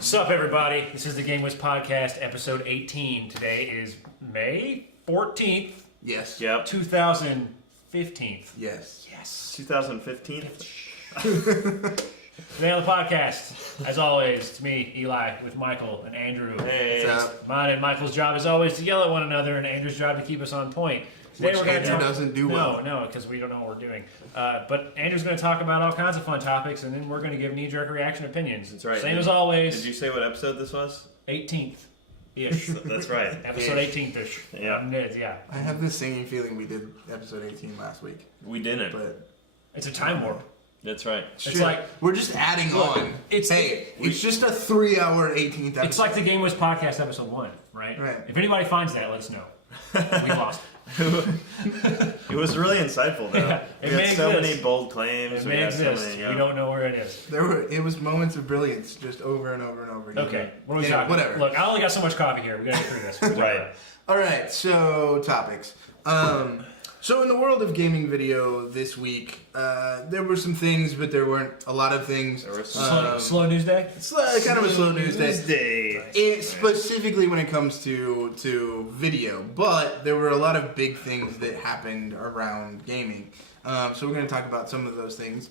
Sup, everybody? This is the GameWisp podcast, episode 18. Today is May 14th. Yes. Yep. 2015. Yes. Yes. 2015. Today on the podcast, as always, it's me, Eli, with Michael and Andrew. Hey. What's up? Mine and Michael's job is always to yell at one another, and Andrew's job to keep us on point. Today Which we're gonna Andrew doesn't do well. No, because we don't know what we're doing. But Andrew's going to talk about all kinds of fun topics, and then we're going to give knee-jerk reaction opinions. That's right. Same as always. Did you say what episode this was? 18th-ish. That's right. Episode 18th-ish. Yeah. Yeah. I have this singing feeling we did episode 18 last week. We didn't. But It's a time warp. That's right. It's like we're just adding on. It's just a 3-hour 18th episode. It's like the GameWisp podcast episode 1, right? Right. If anybody finds that, let us know. We lost. It was really insightful, though. Yeah, we had so many bold claims. It may exist. So many, We don't know where it is. It was moments of brilliance just over and over and over again. Okay. What are we talking? Whatever. Look, I only got so much coffee here. We got to get through this. Right. All right, so topics. So in the world of gaming video this week, there were some things, but there weren't a lot of things. There was some Slow news day? It's kind of a slow news day. Tuesday. Specifically when it comes to video, but there were a lot of big things that happened around gaming. So we're going to talk about some of those things.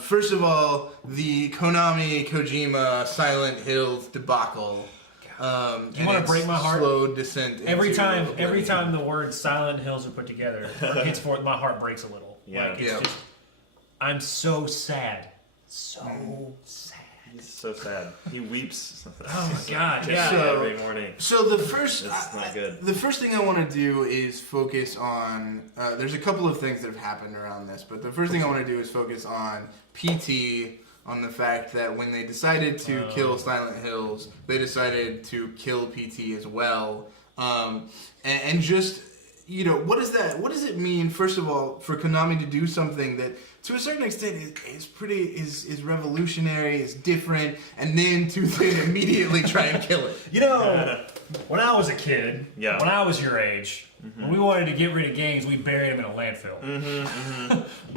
First of all, the Konami Kojima Silent Hills debacle. Do you want to break my heart? Slow descent. Every time oblivion. the words Silent Hills are put together, henceforth my heart breaks a little. Yeah. Like, it's just, I'm so sad. So sad. He's so sad. He weeps. Oh my god, yeah. Every morning. So the first, It's not good. The first thing I want to do is focus on. There's a couple of things that have happened around this, but the first thing I want to do is focus on PT. On the fact that when they decided to kill Silent Hills, they decided to kill PT as well, and just what does that? What does it mean? First of all, for Konami to do something that, to a certain extent, is revolutionary, is different, and then to then immediately try and kill it. When I was a kid, Yeah. when I was your age, when we wanted to get rid of games, we buried them in a landfill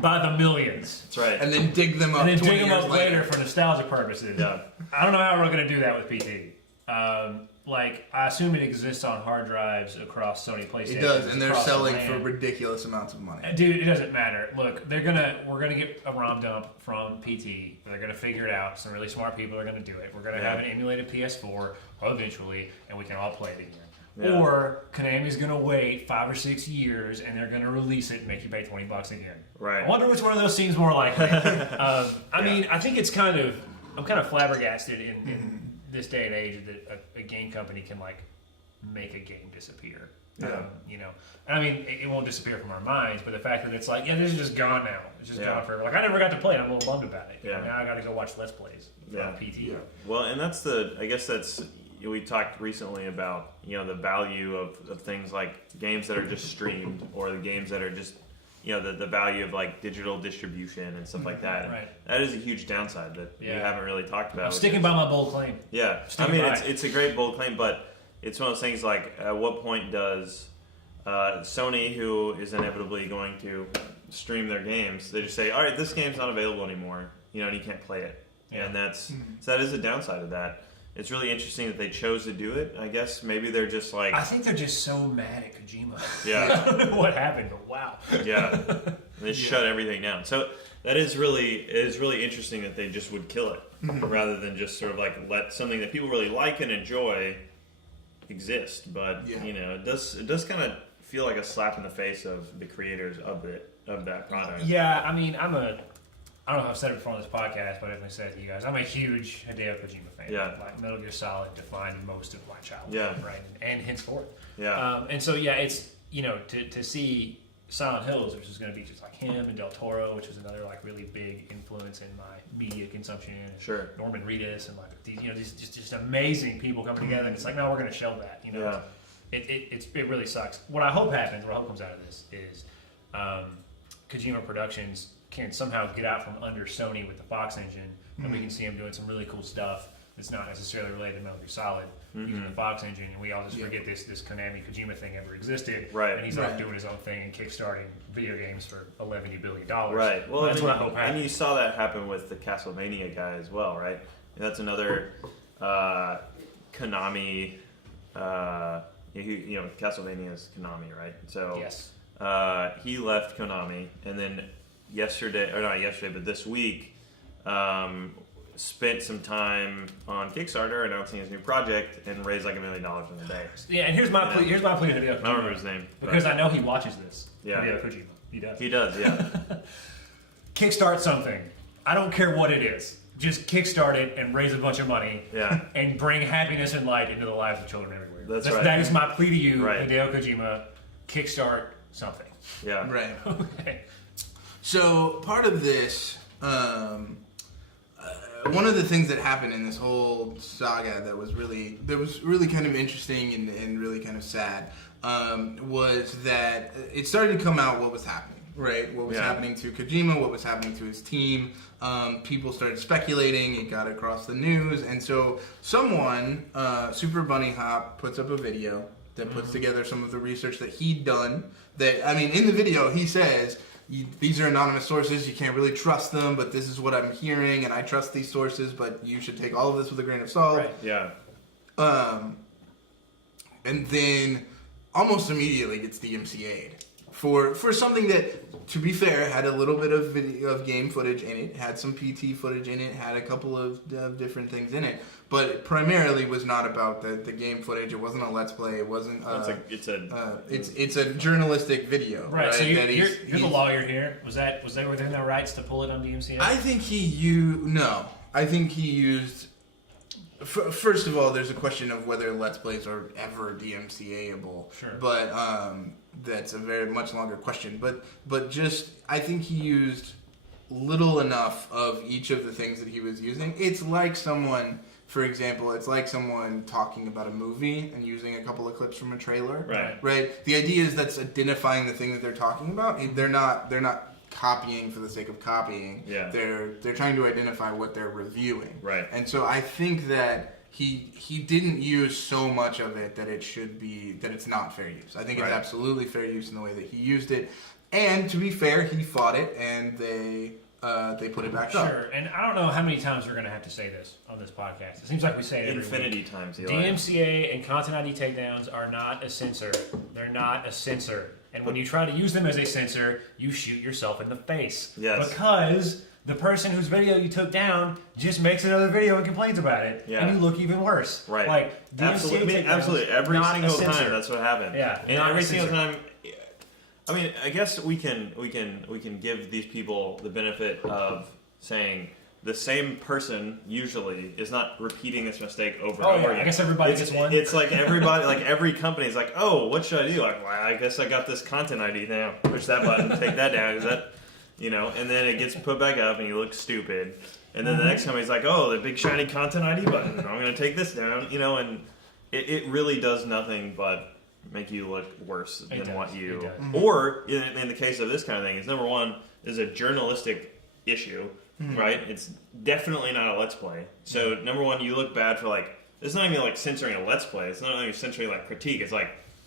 by the millions. That's right. And then dig them up. And then 20 dig them years up later for nostalgia purposes. Yeah. I don't know how we're going to do that with PT. I assume it exists on hard drives across Sony PlayStation. It does, and they're across the selling land. for ridiculous amounts of money. Dude, it doesn't matter. Look, we're gonna get a ROM dump from PT. They're gonna figure it out. Some really smart people are gonna do it. We're gonna have an emulated PS4 eventually, and we can all play it again. Yeah. Or Konami's gonna wait 5 or 6 years, and they're gonna release it and make you pay $20 again. Right. I wonder which one of those seems more likely. I mean, I think I'm kind of flabbergasted in this day and age that a game company can make a game disappear. Yeah. And I mean, it won't disappear from our minds, but the fact that it's this is just gone now. It's just gone forever. I never got to play it. I'm a little bummed about it. Yeah. Now I got to go watch Let's Plays on PT. Yeah. Well, and I guess we talked recently about, the value of things like games that are just streamed, or the games that are just, the value of digital distribution and stuff like that. Right. That is a huge downside that we haven't really talked about. I'm sticking by my bold claim. Yeah. It's a great bold claim, but it's one of those things at what point does Sony, who is inevitably going to stream their games, they just say, all right, this game's not available anymore, and you can't play it. Yeah. And so that is a downside of that. It's really interesting that they chose to do it. I guess maybe they're just I think they're just so mad at Kojima. Yeah. I don't know what happened, but wow. Yeah. They shut everything down. So it is really interesting that they just would kill it rather than just sort of let something that people really like and enjoy exist. But it does kind of feel like a slap in the face of the creators of that product. Yeah, I mean, I don't know if I've said it before on this podcast, but I definitely said it to you guys. I'm a huge Hideo Kojima fan. Yeah. Metal Gear Solid defined most of my childhood. Yeah. Right. And henceforth. Yeah. And so, it's, to see Silent Hills, which is going to be just like him, and Del Toro, which is another really big influence in my media consumption. And Sure. Norman Reedus and these just amazing people coming together. And it's no, we're going to shelve that. Yeah. It really sucks. What I hope happens, what I hope comes out of this is Kojima Productions can somehow get out from under Sony with the Fox engine, and we can see him doing some really cool stuff that's not necessarily related to Metal Gear Solid using the Fox engine, and we all just forget this Konami Kojima thing ever existed. Right. And he's off doing his own thing and kickstarting video games for $11 billion. Right. Well, that's what I hope happens. And you saw that happen with the Castlevania guy as well, right? And that's another Konami. Castlevania is Konami, right? So Yes. he left Konami, and then this week, spent some time on Kickstarter announcing his new project and raised like $1 million in a day. Yeah, and here's my plea. Here's my plea to Hideo Kojima. I don't remember his name because I know he watches this. Yeah. Hideo Kojima. He does. He does, yeah. Kickstart something. I don't care what it is. Just kickstart it and raise a bunch of money. Yeah. And bring happiness and light into the lives of children everywhere. That's right. That is my plea to you, Right. Hideo Kojima. Kickstart something. Yeah. Right. Okay. So part of this, one of the things that happened in this whole saga that was really kind of interesting and really kind of sad, was that it started to come out what was happening. Right, what was happening to Kojima, what was happening to his team. People started speculating. It got across the news, and so someone, Super Bunny Hop, puts up a video that puts together some of the research that he'd done. In the video, he says, these are anonymous sources. You can't really trust them, but this is what I'm hearing, and I trust these sources. But you should take all of this with a grain of salt. Right. Yeah. And then almost immediately gets DMCA'd. For something that, to be fair, had a little bit of game footage in it, had some PT footage in it, had a couple of different things in it, but primarily was not about the game footage. It wasn't a Let's Play. It wasn't. It's a journalistic video. Right. So you're he's the lawyer here. Was they within their rights to pull it on DMCA? I think he used. First of all, there's a question of whether Let's Plays are ever DMCA-able. Sure. But that's a very much longer question. But just, I think he used little enough of each of the things that he was using. It's like someone, for example, talking about a movie and using a couple of clips from a trailer. Right. The idea is that's identifying the thing that they're talking about. They're not copying for the sake of copying. Yeah. They're trying to identify what they're reviewing. Right. And so I think that he didn't use so much of it that it's not fair use. I think it's absolutely fair use in the way that he used it. And to be fair, he fought it and they put it back up. Sure. And I don't know how many times we're going to have to say this on this podcast. It seems like we say it every Infinity week. times. Eli. DMCA and Content ID takedowns are not a censor. They're not a censor. And when you try to use them as a censor, you shoot yourself in the face. Yes. Because the person whose video you took down just makes another video and complains about it, and you look even worse. Right. Like, DMCA absolutely. Every not single a censor. time, that's what happened. Yeah. And not every a single censor. time. I mean, I guess we can give these people the benefit of saying the same person usually is not repeating this mistake over and over again. I guess everybody gets one. It's like everybody, like every company is like, oh, what should I do? Like, well, I guess I got this content ID now. Push that button, take that down. Is that, and then it gets put back up and you look stupid. And then the next company's like, oh, the big shiny content ID button. I'm going to take this down, and it really does nothing but make you look worse than what you... Or, in the case of this kind of thing, is number one, is a journalistic issue, right? It's definitely not a Let's Play. So, number one, you look bad for, it's not even, censoring a Let's Play. It's not even censoring, critique. It's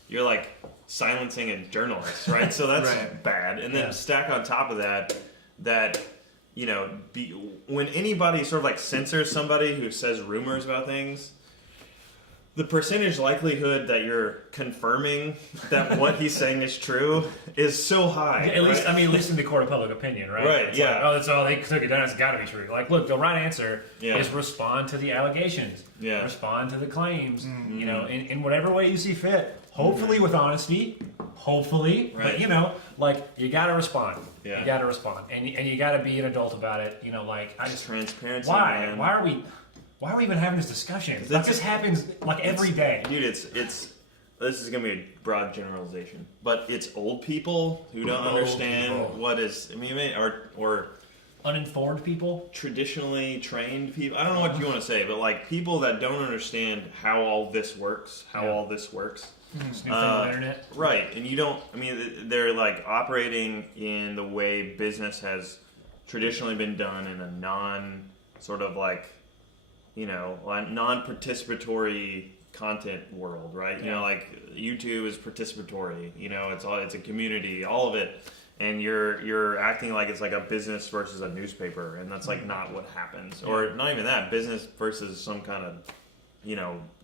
you're, silencing a journalist, right? So that's bad. And then stack on top of that, when anybody sort of, censors somebody who says rumors about things... The percentage likelihood that you're confirming that what he's saying is true is so high. At least in the court of public opinion, right? Right, It's yeah. that's all they took it down. It's got to be true. Look, the right answer is respond to the allegations. Yeah. Respond to the claims. In whatever way you see fit. Hopefully with honesty. Hopefully, right. but you got to respond. Yeah. You got to respond, and you got to be an adult about it. I just transparency. Why? Man. Why are we even having this discussion? This happens every day. Dude, it's this is gonna be a broad generalization, but it's old people who don't understand what is. Or uninformed people, traditionally trained people. I don't know what you want to say, but people that don't understand how all this works, Snooping on the internet, right? And you don't. They're operating in the way business has traditionally been done in a non-sort of non-participatory content world, right? YouTube is participatory. It's a community, all of it, and you're acting like it's a business versus a newspaper, and that's not what happens, or not even that business versus some kind of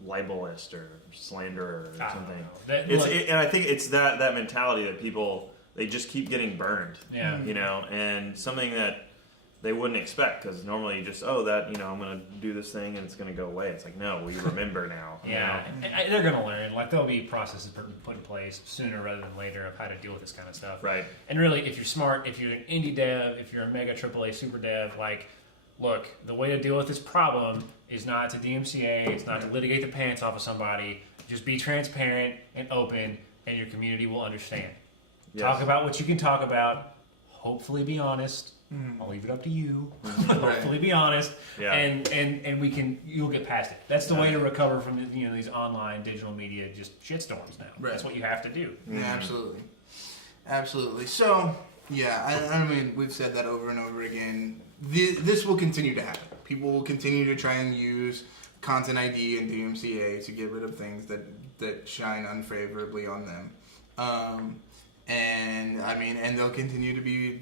libelist or slanderer or something. And I think it's that mentality that people, they just keep getting burned. Yeah. And something that they wouldn't expect, because normally you just, I'm going to do this thing and it's going to go away. It's like, no, we remember now. Yeah, and they're going to learn. Like, there'll be processes put in place sooner rather than later of how to deal with this kind of stuff. Right. And really, if you're smart, if you're an indie dev, if you're a mega AAA super dev, like, look, the way to deal with this problem is not to DMCA, it's not to litigate the pants off of somebody. Just be transparent and open, and your community will understand. Yes. Talk about what you can talk about. Hopefully be honest. I'll leave it up to you. Hopefully be honest. Yeah. And you'll get past it. That's the way to recover from these online digital media just shitstorms now. Right. That's what you have to do. Yeah, absolutely. So, yeah, I mean, we've said that over and over again. This will continue to happen. People will continue to try and use Content ID and DMCA to get rid of things that shine unfavorably on them. And I mean, and there'll continue to be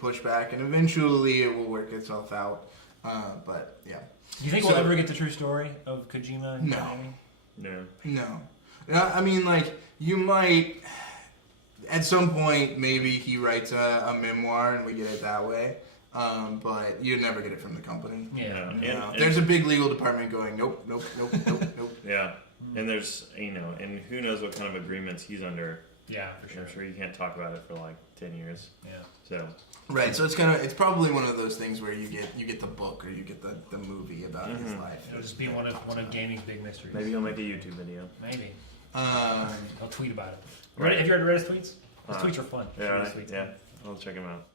pushback, and eventually it will work itself out. But yeah. Do you think we'll ever get the true story of Kojima and Konami? No. I mean, like, you might at some point, maybe he writes a memoir and we get it that way. But you'd never get it from the company. Yeah. And there's a big legal department going, nope. Yeah. And there's, and who knows what kind of agreements he's under. Yeah, for sure. I'm sure you can't talk about it for like 10 years. Yeah. So. Right. So it's probably one of those things where you get the book or you get the movie about his life. It'll just be one of gaming's big mysteries. Maybe he'll make a YouTube video. Maybe. I'll tweet about it. Right. Have you ever read his tweets? His tweets are fun. Yeah. I'll check him out.